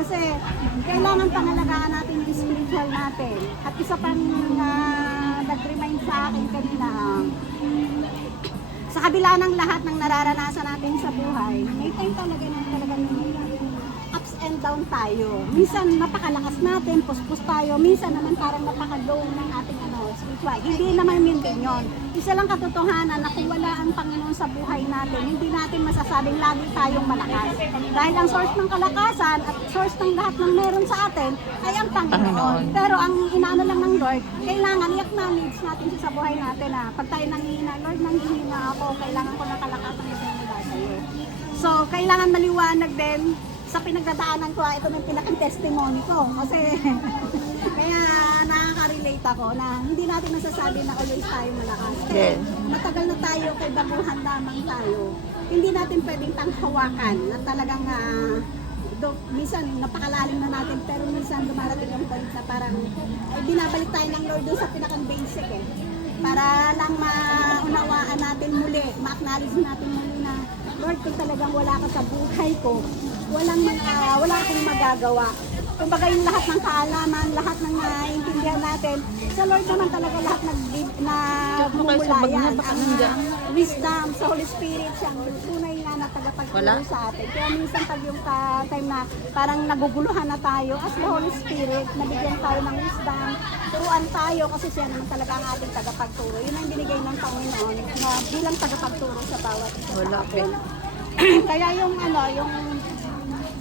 Kasi kailangan pangalagaan natin yung spiritual natin. At isa pang nag-remind sa akin kanina, sa kabila ng lahat ng nararanasan natin sa buhay, may time talaga na talagang ups and down tayo. Minsan napakalakas natin, puspos tayo. Minsan naman parang napaka-low ng ating spiritual. Hindi naman yun din yun. Isa lang katotohanan na kung wala ang Panginoon sa buhay natin, hindi natin masasabing lagi tayong malakas. Dahil ang source ng kalakasan at source ng lahat ng meron sa atin ay ang Panginoon. Pero ang inaano lang ng Lord, kailangan i-acknowledge natin siya sa buhay natin na pag tayo nanghihina, Lord, nanghihina ako, kailangan ko ng kalakasan na mula sa iyo. So, kailangan maliwanag din sa pinagdadaanan ko, ito yung pinaka-testimony ko. Kasi, kaya nakaka-relate ako na hindi natin masasabi na always tayo malakas. Yes. Matagal na tayo, kay baguhan lamang tayo. Hindi natin pwedeng tanghawakan na talagang minsan napakalalim na natin, pero minsan dumarating yung point na parang binabalik tayo ng Lord doon sa pinaka-basic para lang maunawaan natin muli, ma-acknowledge natin muli na Lord, kung talagang wala ka sa buhay ko, wala akong magagawa. Kumbaga yung lahat ng kaalaman, lahat ng naiintindihan natin, sa Lord naman talaga lahat nagmumula yan. Ang wisdom sa Holy Spirit, siyang tunay nga na tagapagtulong sa atin. Kaya minsan pag yung time na parang naguguluhan na tayo, as the Holy Spirit, nabigyan tayo ng wisdom, turuan tayo kasi siya naman talaga ang ating tagapagturo. Yun ang binigay ng Panginoon na bilang tagapagturo sa bawat isa sa atin. Kaya yung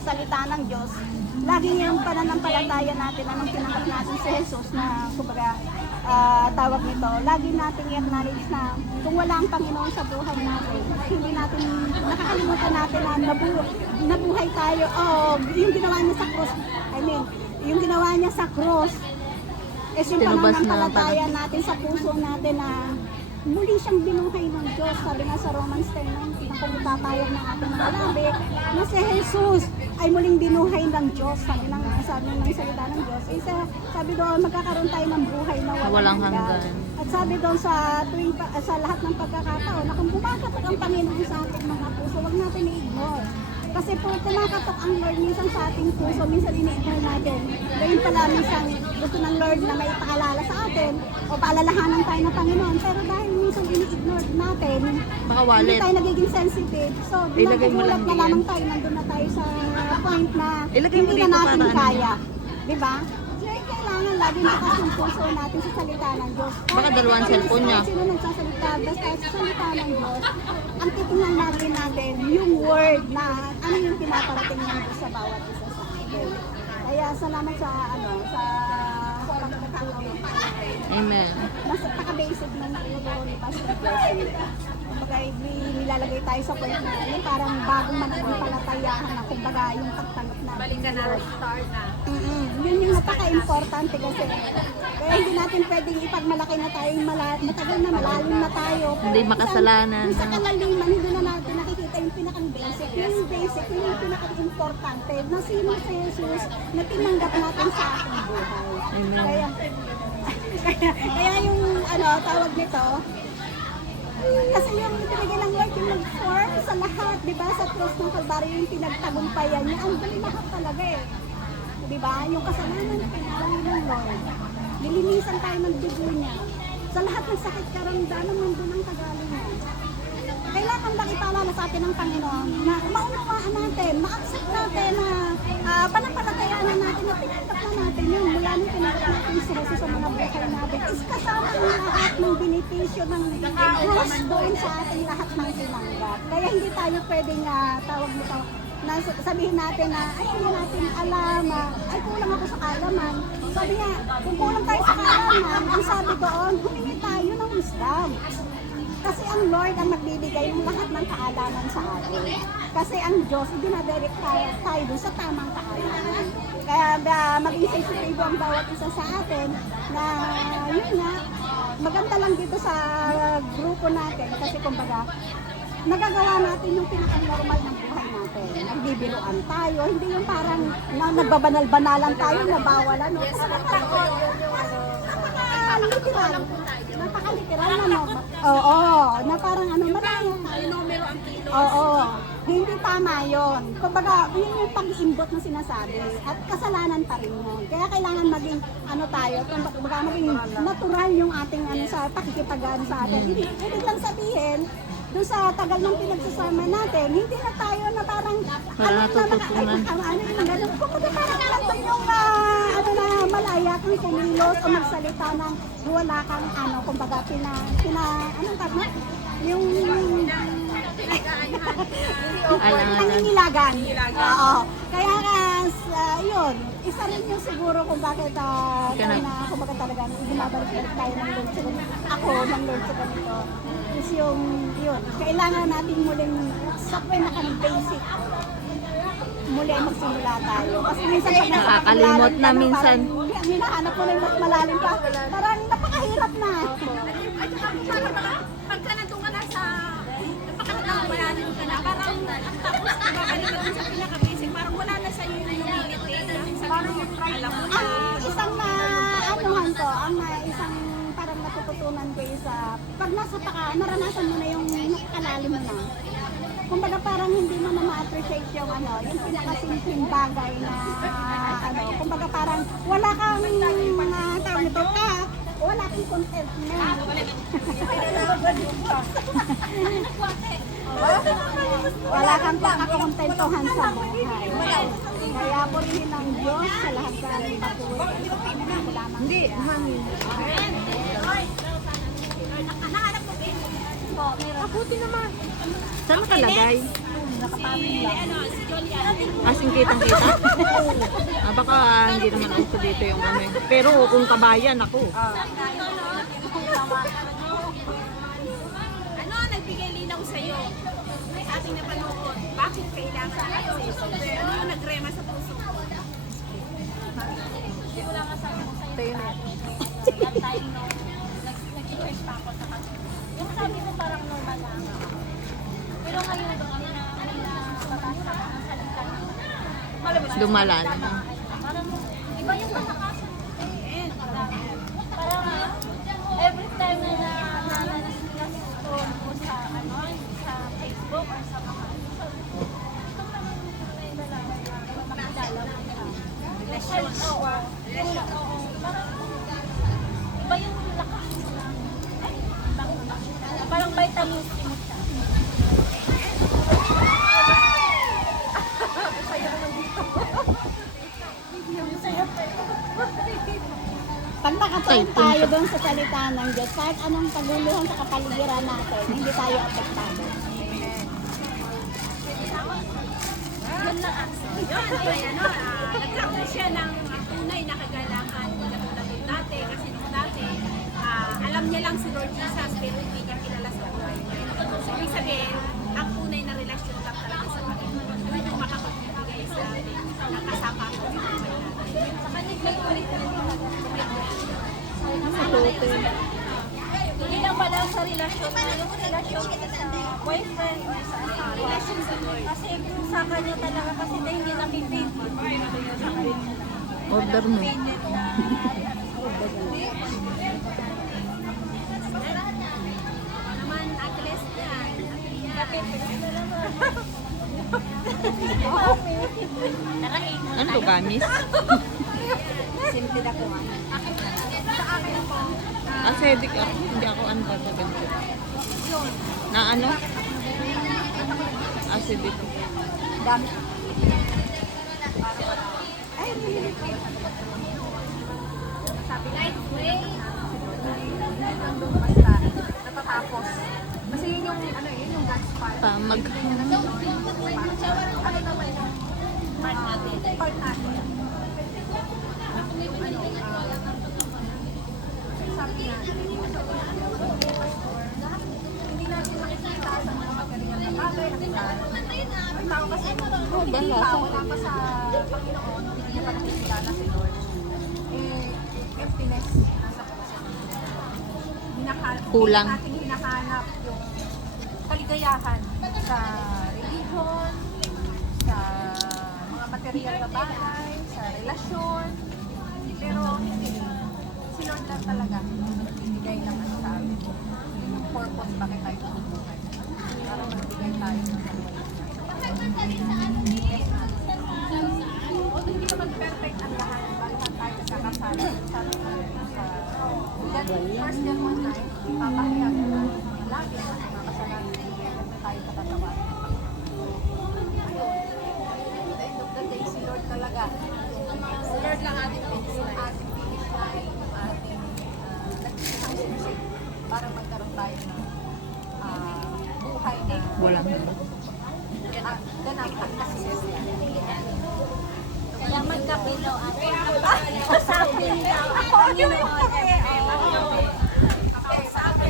salita ng Diyos, lagi yung pananampalataya natin, anong tinanggap natin si Jesus na kumbaga tawag nito, lagi natin i-acknowledge na kung wala ang Panginoon sa buhay natin, hindi natin, nakakalimutan natin na nabuhay tayo. Yung ginawa niya sa cross, yung ginawa niya sa cross, is yung pananampalataya natin sa puso natin na muli siyang binuhay ng Diyos. Sabi nga sa Romans 10, na kung itatayag ng ating mga labi, na si Jesus ay muling binuhay ng Diyos. Sabi ng salita ng Diyos. Sabi doon, magkakaroon tayo ng buhay na walang hanggan. At sabi doon sa lahat ng pagkakataon, na kung kumakatok ang Panginoon sa ating mga puso, huwag natin i-ignore. Kasi po kumakatok ang Lord minsan sa ating puso, minsan ini-ignore natin. Ngayon pala minsan gusto ng Lord na may paalala sa atin o paalalahanan tayo ng Panginoon. Pero dahil minsan ini-ignore natin, hindi tayo nagiging sensitive. So, nagugulat na lamang tayo, nandun na tayo sa point na hindi na natin kaya. Diba? Kailangan laging bukas yung puso natin sa salita ng Diyos. Baka dalawang cellphone niya. Sino nagsasalita, basta sa salita ng Diyos, ang titingnan natin yung word na ano yung pinaparating ng Diyos sa bawat isa sa atin. Kaya salamat sa pagkakataon. Amen. Mas paka-basic ng tinuturo ni Pastor Blessing. Kumbaga, nilalagay tayo sa point na yung parang bagong mananampalatayahan na kumbaga yung pagtanggap na. Balik ka na, restart na. Yun yung napaka-importante kasi kaya hindi natin pwedeng ipagmalaki na tayo, matagal na, malalim na tayo. Hindi makasalanan. Sa kalaliman, hindi na natin nakikita yung pinaka-basic. Yung basic, yun yung pinaka-importante na sino si Jesus na tinanggap natin sa ating buhay. Amen. Kaya yung tawag nito, kasi yung pinigil ng Lord, yung nag-form sa lahat, di ba? Sa cross ng Calvary, yung pinagtagumpayan niya, ang lahat talaga di ba? Yung kasalanan na pinalangin ng Lord, nilinisan tayo ng dugo niya. Sa lahat ng sakit karamdaman, nandun ang kagalingan. Kailangan lang ipaalala sa atin ng Panginoon na maunawaan natin, ma-accept natin na panampalatayaan natin na pinanggap na natin yun mula nung pinanggap natin si Jesus sa mga buhay natin is kasama ang lahat ng benepisyo ng cross doon sa ating lahat ng pinanggap. Kaya hindi tayo pwedeng tawag nito na sabihin natin na ay hindi natin alam, ay kulang ako sa kaalaman. Sabi nga, kung kulang tayo sa kaalaman, ang sabi doon, humingi tayo ng wisdom. Kasi ang Lord ang magbibigay ng lahat ng kaalaman sa atin. Kasi ang Diyos, dinadirect tayo doon sa tamang kaalaman. Kaya maging sensitive ang bawat isa sa atin na yun nga, maganda lang dito sa grupo natin. Kasi kumbaga, nagagawa natin yung pinaka-normal ng buhay natin. Nagbibiruan tayo, hindi yung parang nagbabanal-banalan tayo, nabawalan. No? Napaka-literal. Napaka-literal na no? Oo, na parang marami. Yung numero ang kilo. Oo. Hindi tama yon. Kumbaga, yun yung pag-iimbot na sinasabi. At kasalanan pa rin yun. Kaya kailangan maging ano tayo, kumbaga maging natural yung ating ano sa pakikipagano sa atin. Hindi lang sabihin, doon sa tagal ng pinagsasama natin, hindi na tayo na parang Wala natututunan. ano yung ganun. Kumbaga parang nandun yung malaya kang kumilos o magsalita ng wala kang ano, kumbaga anong tama? Yung nangingilagan. Oo. Kaya yun, isa rin yung siguro kung bakit tayo na kumbaga talaga bumabalik tayo ng Lord sa ganito. Ako ng Lord sa ganito. Is yung yun, kailangan natin muling sa pinaka-basic muli ay magsimula tayo. Kasi minsan pag Nakakalimot na minsan. Hinahanap mo na yung mas malalim pa. Parang napakahirap na. At saka pagka nandun ka na sa napakalalim ka na, parang tapos babalik ka dun sa pinaka-basic, parang wala na sa'yo yung humility. Parang alam mo na. Ang isang anuhan ko, isang parang natututunan ko is pag naranasan mo na yung nakakalalim mo na. Kumbaga parang hindi mo na ma-appreciate yung yung pinakasimpleng bagay na kumbaga parang wala kang mga tawag nito wala kang contentment. Wala kang pakakontentuhan sa buhay. Kaya purihin ng Diyos sa lahat ng patuloy. Hindi, hangin. Nahanap mo din? Mabuti naman. Saan nakalagay? Nakapaming lang. Si Julia. Asing kitang-kita? Baka hindi naman ako dito yung ano eh. Pero kung kabayan ako. Ano ang nagbigay linaw sa'yo sa ating napanood? Bakit kailangan access? Ano yung nagrema sa puso? Nag-search pa ako sa kanila. Yung sabi ko parang normal lang. Pero ngayon, nababasa ko ng salita ng Lumalalim. parang iba yung kalakasan. Parang every time na na-scroll ko sa sa Facebook or sa mga sabi ko, ito pa rin yung lalaki na makilala mo siya. Relasyon. Oo. Parang iba yung lakas na parang vitamin C mo siya. Pag nakatuon tayo doon sa salita ng Diyos, kahit anong kaguluhan sa kapaligiran natin, hindi tayo apektado. Yun na nagkaroon siya ng tunay na kagalakan katulad dati kasi nung dati alam niya lang si Lord Jesus pero hindi niya kilala sa buhay niya. So ibig sabihin, ang tunay na relasyon lang talaga sa Panginoon. Yun yung makapagbibigay sa atin ng kasama ko sa buhay natin. Sa kanya may ulit na rin talaga. Hindi lang pala sa relasyon, yung relasyon sa boyfriend or sa asawa. Relasyon sa Lord. Kasi kung sa kanya talaga kasi na hindi napipit. Sa kanya. Order mo. Naman, atlas yan. Napipit na naman. Ano to, gamis? Simple na kung ano. Acidic ako. Hindi ako ano ba sa ganito. Na ano? Acidic. Gamit. Ay, Basta, natatapos. Kasi yun yung, yun yung God's part. Pamag. Ano naman yung part natin? Sabi nga, hindi natin makikita sa mga material na bagay. Ang tao kasi, kung hindi pa, wala pa sa Panginoon, hindi niya pa nakikilala si Lord. Emptiness nasa puso. Kulang. Hindi natin hinahanap yung kaligayahan sa religion, sa mga material na bagay, sa relasyon. Pero si Lord lang talaga bigay naman sa amin. Yun yung purpose bakit tayo nabubuhay. Para magbigay tayo ng kaligayahan. Hindi naman perfect ang lahat. Lahat tayo nagkakasala. Sabi ko sa first day one time, papakiyag na lagi na nakakasalanan. Hindi tayo katatawa. Ayun. At the end of the day, si Lord talaga. Si Lord lang ating finish line. Ating finish line, ating nagkikisang sinisip para magkaroon tayo ng buhay na Walang ganap at nasisya. Kaya magkapilo ako. Usapin daw ang Panginoon. Sabi,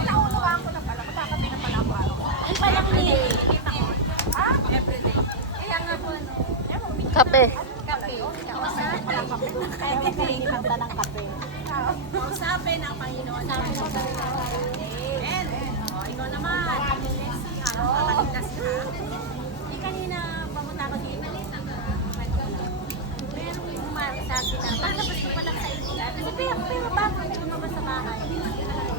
naunawaan ko na pala, magkakabi na pala ako araw. Ang palang nili. Everyday. Kaya nga po, kape. Kape. Kaya pinahihintay ng kape. usapin ang Panginoon. Amen. O, ikaw naman. Kakaligtas ka. Di kanina pamunta ko dito. Merong umari sa akin na, pagkabas ko pala sa inyo. Kasi pero bago na lumabas sa bahay, hindi ko talaga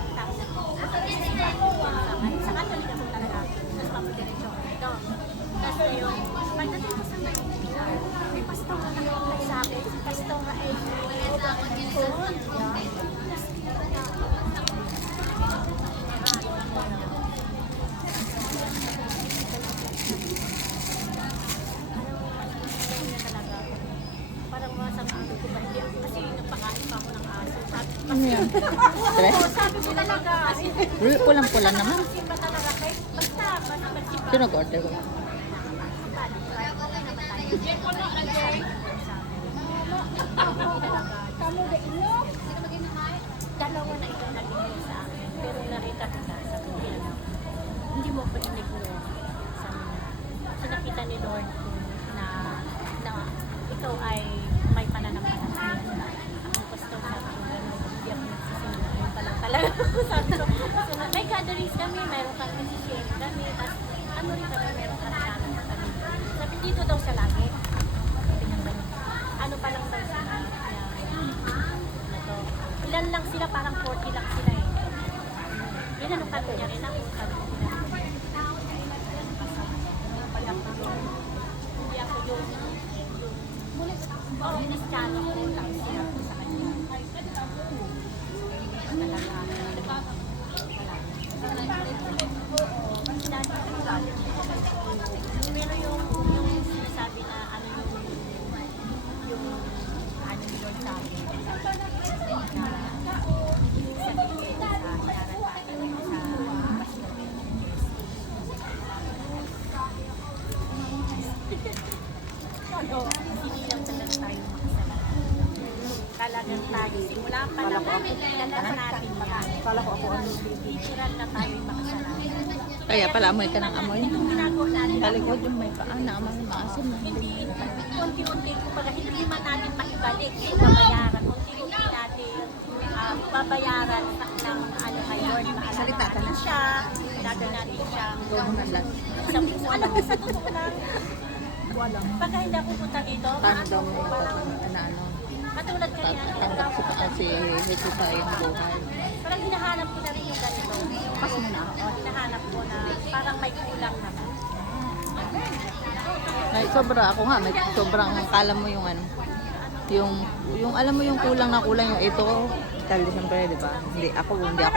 sa Katolik kasi talaga. Tapos pamudiretso ko ito. Tapos ngayon, pagdating ko sa Maynila, may pastor na nakikita sa akin. Si pastor na ay parang masama ano ko ba? Hindi ako kasi nagpakain pa ako ng aso. Ano yan? Stress? Sabi ko talaga, Pulang-pula naman. kasi ba talaga kahit basta magsipa. Ito nag-order ko. Dalawa na ikaw naging sa akin. Pero nakita ko na sa kanya na hindi mo pa in-ignore sa so nakita ni Lord ko na ikaw ay may pananampalataya. Ako gusto sa akin, hindi ako nagsisimula. Yun pa lang talaga. Sabi ko, so, may gatherings kami, mayroon kang nagsishare kami, tapos ano rin kami, mayroon kang namin kami. Sabi dito daw siya lagi. Sabi niya ba, ano pa lang daw siya na to. Ilan lang sila, parang 40 lang sila eh. Ginanong ka niya rin ako, sabi ko hindi ako yung minasyano ko lang siya sa kanya. Talaga. Pero yung sinasabi na ano yung ano ni Lord sa akin na sabihin sa inaral natin sa pastor. Hindi lang talaga tayo makasalanan. Talagang tayo. Simula pa lang namin natin yan. Kala ko ako ang Literal na tayo makasalanan. Kaya pala amoy ka ng amoy. Itong ginagawa natin. Talikod yung may paa na amoy maasim na. Hindi, unti-unti, kumbaga, hindi man natin maibalik yung babayaran. Unti-unti natin babayaran ng ano kay Lord. Maalala natin siya, gagawin natin siya. Alam mo, sa totoo lang, pagka hindi ako punta dito, Paano daw mo parang ano, katulad kanina, tanggap si Hito sa iyong buhay. parang hinahanap ko na rin yung ganito. Hinahanap ko na parang may kulang naman. May sobra ako nga, may sobrang kala mo yung ano, yung alam mo yung kulang na kulang yung ito, dahil siyempre, di ba? Hindi ako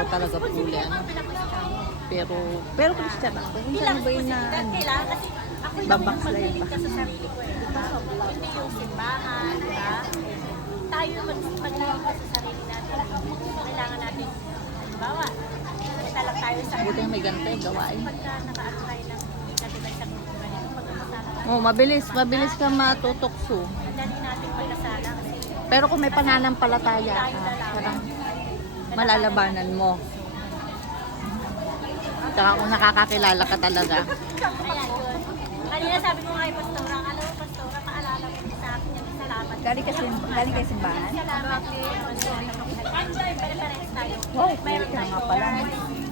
talaga kulang. Pero Christian ako. Kung saan ba yun na ano, Kailangan kasi ako yung babackslide maglilig ba? ka sa sarili ko eh. Diba? Hindi yung simbahan, diba? Tayo maglilig ka sa sarili natin. Kailangan natin, halimbawa, kita lang tayo sa buti yung may ganito yung gawain. pagka naka-ano tayo ng katulad sa grupo ganito, pagkakasala Oh, mabilis ka matutokso. madali natin pagkasala kasi Pero kung may pananampalataya ka, parang malalabanan mo. Tsaka kung nakakakilala ka talaga. ayan yun. Kanina sabi ko kay Pastora, alam mo Pastora, paalala mo sa akin yan, salamat. Galing kay simbahan? Salamat din. Andiyan, pare-parehas tayo. Wow, Mayroon nga tayo. pala.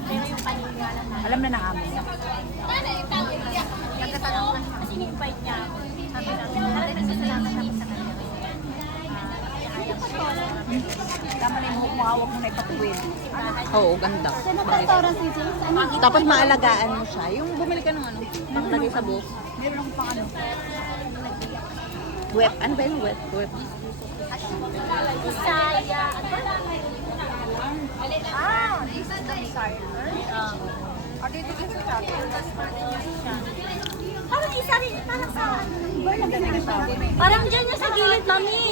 Pero yung paniniwala natin. Alam na ng amo niya. Nagkatanong kasi in-invite niya ako. Sabi namin, alam mo, salamat ako sa kanya. Tama na yung humawak mo na ipatuwid. Oo, ganda. Sino pastora si James? Ano? Tapos maalagaan mo siya. Yung bumili ka ng ano, panglagay sa buhok. Meron akong pang ano. Web. Ano ba yung web? Web. Bisaya. This is the Bisaya. Dito kasi sa Parang isa rin, parang sa, parang dyan yung sa gilid, mami.